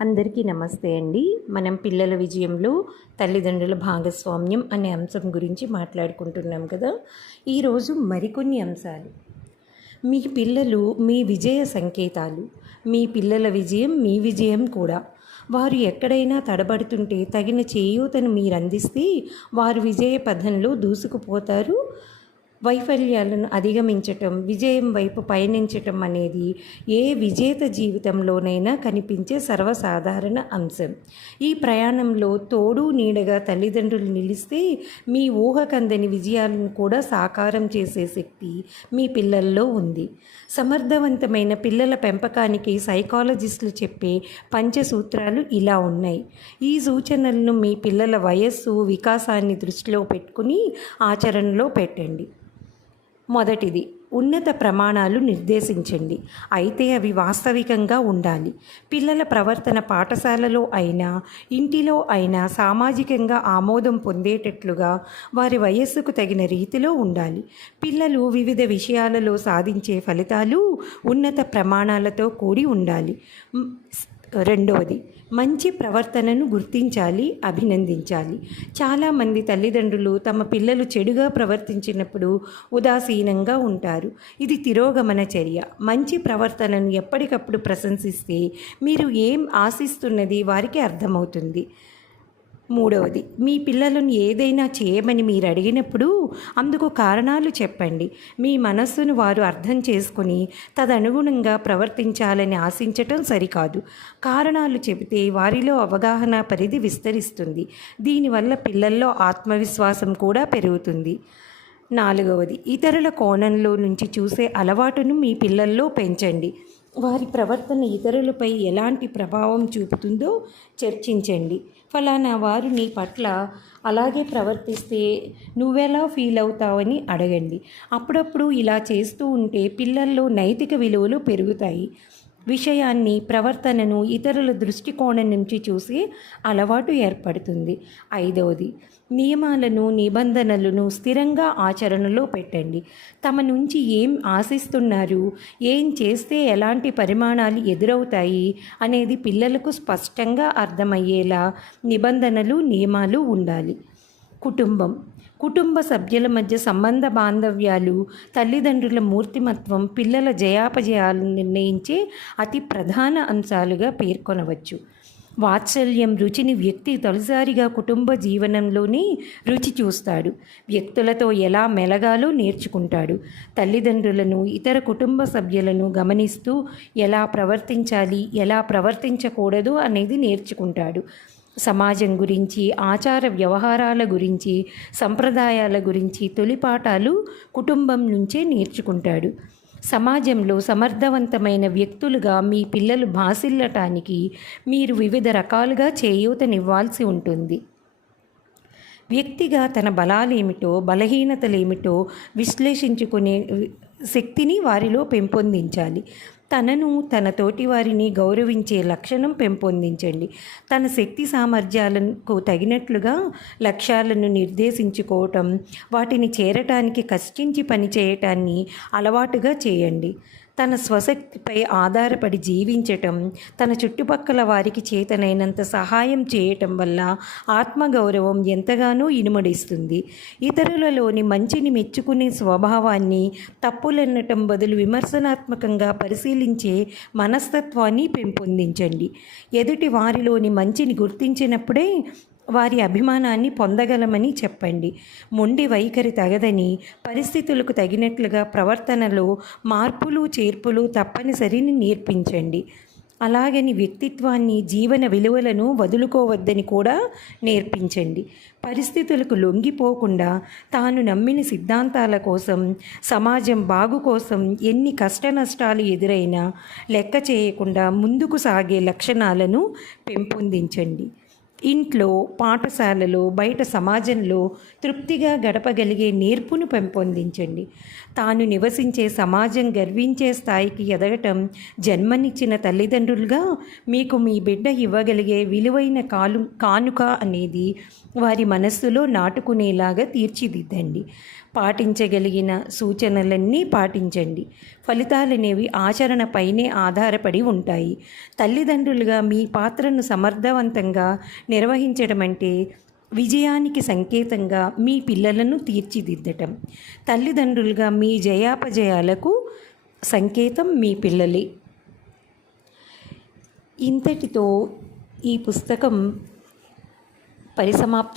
అందరికీ నమస్తే అండి. మనం పిల్లల విజయంలో తల్లిదండ్రుల భాగస్వామ్యం అనే అంశం గురించి మాట్లాడుకుంటున్నాం కదా. ఈరోజు మరికొన్ని అంశాలు. మీ పిల్లలు మీ విజయ సంకేతాలు. మీ పిల్లల విజయం మీ విజయం కూడా. వారు ఎక్కడైనా తడబడుతుంటే తగిన చేయూతను మీరు అందిస్తే వారు విజయ పథంలో దూసుకుపోతారు. వైఫల్యాలను అధిగమించటం, విజయం వైపు పయనించటం అనేది ఏ విజేత జీవితంలోనైనా కనిపించే సర్వసాధారణ అంశం. ఈ ప్రయాణంలో తోడు నీడగా తల్లిదండ్రులు నిలిస్తే మీ ఊహకందని విజయాలను కూడా సాకారం చేసే శక్తి మీ పిల్లల్లో ఉంది. సమర్థవంతమైన పిల్లల పెంపకానికి సైకాలజిస్టులు చెప్పే పంచసూత్రాలు ఇలా ఉన్నాయి. ఈ సూచనలను మీ పిల్లల వయస్సు, వికాసాన్ని దృష్టిలో పెట్టుకుని ఆచరణలో పెట్టండి. మొదటిది, ఉన్నత ప్రమాణాలు నిర్దేశించండి. అయితే అవి వాస్తవికంగా ఉండాలి. పిల్లల ప్రవర్తన పాఠశాలలో అయినా ఇంటిలో అయినా సామాజికంగా ఆమోదం పొందేటట్లుగా వారి వయస్సుకు తగిన రీతిలో ఉండాలి. పిల్లలు వివిధ విషయాలలో సాధించే ఫలితాలు ఉన్నత ప్రమాణాలతో కూడి ఉండాలి. రెండవది, మంచి ప్రవర్తనను గుర్తించాలి, అభినందించాలి. చాలామంది తల్లిదండ్రులు తమ పిల్లలు చెడుగా ప్రవర్తించినప్పుడు ఉదాసీనంగా ఉంటారు. ఇది తిరోగమన చర్య. మంచి ప్రవర్తనను ఎప్పటికప్పుడు ప్రశంసిస్తే మీరు ఏం ఆశిస్తున్నది వారికి అర్థమవుతుంది. మూడవది, మీ పిల్లలను ఏదైనా చేయమని మీరు అడిగినప్పుడు అందుకు కారణాలు చెప్పండి. మీ మనస్సును వారు అర్థం చేసుకుని తదనుగుణంగా ప్రవర్తించాలని ఆశించటం సరికాదు. కారణాలు చెబితే వారిలో అవగాహన పరిధి విస్తరిస్తుంది. దీనివల్ల పిల్లల్లో ఆత్మవిశ్వాసం కూడా పెరుగుతుంది. నాలుగవది, ఇతరుల కోణంలో నుంచి చూసే అలవాటును మీ పిల్లల్లో పెంచండి. వారి ప్రవర్తన ఇతరులపై ఎలాంటి ప్రభావం చూపుతుందో చర్చించండి. ఫలానా వారు నీ పట్ల అలాగే ప్రవర్తిస్తే నువ్వెలా ఫీల్ అవుతావని అడగండి. అప్పుడప్పుడు ఇలా చేస్తూ ఉంటే పిల్లల్లో నైతిక విలువలు పెరుగుతాయి. విషయాన్ని, ప్రవర్తనను ఇతరుల దృష్టికోణం నుంచి చూసి అలవాటు ఏర్పడుతుంది. ఐదవది, నియమాలను, నిబంధనలను స్థిరంగా ఆచరణలో పెట్టండి. తమ నుంచి ఏం ఆశిస్తున్నారు, ఏం చేస్తే ఎలాంటి పరిమాణాలు ఎదురవుతాయి అనేది పిల్లలకు స్పష్టంగా అర్థమయ్యేలా నిబంధనలు, నియమాలు ఉండాలి. కుటుంబ సభ్యుల మధ్య సంబంధ బాంధవ్యాలు, తల్లిదండ్రుల మూర్తిమత్వం పిల్లల జయాపజయాలను నిర్ణయించే అతి ప్రధాన అంశాలుగా పేర్కొనవచ్చు. వాత్సల్యం రుచిని వ్యక్తి తొలిసారిగా కుటుంబ జీవనంలోనే రుచి చూస్తాడు. వ్యక్తులతో ఎలా మెలగాలో నేర్చుకుంటాడు. తల్లిదండ్రులను, ఇతర కుటుంబ సభ్యులను గమనిస్తూ ఎలా ప్రవర్తించాలి, ఎలా ప్రవర్తించకూడదు అనేది నేర్చుకుంటాడు. సమాజం గురించి, ఆచార వ్యవహారాల గురించి, సంప్రదాయాల గురించి తొలిపాఠాలు కుటుంబం నుంచే నేర్చుకుంటాడు. సమాజంలో సమర్థవంతమైన వ్యక్తులుగా మీ పిల్లలు భాసిల్లటానికి మీరు వివిధ రకాలుగా చేయూతనివ్వాల్సి ఉంటుంది. వ్యక్తిగా తన బలాలేమిటో, బలహీనతలేమిటో విశ్లేషించుకునే శక్తిని వారిలో పెంపొందించాలి. తనను, తన తోటి వారిని గౌరవించే లక్షణం పెంపొందించండి. తన శక్తి సామర్థ్యాలకు తగినట్లుగా లక్ష్యాలను నిర్దేశించుకోవటం, వాటిని చేరటానికి కష్టించి పనిచేయటాన్ని అలవాటుగా చేయండి. తన స్వశక్తిపై ఆధారపడి జీవించటం, తన చుట్టుపక్కల వారికి చేతనైనంత సహాయం చేయటం వల్ల ఆత్మగౌరవం ఎంతగానో ఇనుమడిస్తుంది. ఇతరులలోని మంచిని మెచ్చుకునే స్వభావాన్ని, తప్పులెన్నటం బదులు విమర్శనాత్మకంగా పరిశీలించే మనస్తత్వాన్ని పెంపొందించండి. ఎదుటి వారిలోని మంచిని గుర్తించినప్పుడే వారి అభిమానాన్ని పొందగలమని చెప్పండి. మొండి వైఖరి తగదని, పరిస్థితులకు తగినట్లుగా ప్రవర్తనలో మార్పులు, చేర్పులు తప్పనిసరిని నేర్పించండి. అలాగని వ్యక్తిత్వాన్ని, జీవన విలువలను వదులుకోవద్దని కూడా నేర్పించండి. పరిస్థితులకు లొంగిపోకుండా తాను నమ్మిన సిద్ధాంతాల కోసం, సమాజం బాగు కోసం ఎన్ని కష్టనష్టాలు ఎదురైనా లెక్క చేయకుండా ముందుకు సాగే లక్షణాలను పెంపొందించండి. ఇంట్లో, పాఠశాలలో, బయట సమాజంలో తృప్తిగా గడపగలిగే నేర్పును పెంపొందించండి. తాను నివసించే సమాజం గర్వించే స్థాయికి ఎదగటం జన్మనిచ్చిన తల్లిదండ్రులుగా మీకు మీ బిడ్డ ఇవ్వగలిగే విలువైన కానుక అనేది వారి మనస్సులో నాటుకునేలాగా తీర్చిదిద్దండి. పాటించగలిగిన సూచనలన్నీ పాటించండి. ఫలితాలనేవి ఆచరణపైనే ఆధారపడి ఉంటాయి. తల్లిదండ్రులుగా మీ పాత్రను సమర్థవంతంగా నిర్వహించడం అంటే విజయానికి సంకేతంగా మీ పిల్లలను తీర్చిదిద్దటం. తల్లిదండ్రులుగా మీ జయాపజయాలకు సంకేతం మీ పిల్లలే. ఇంతటితో ఈ పుస్తకం పరిసమాప్తం.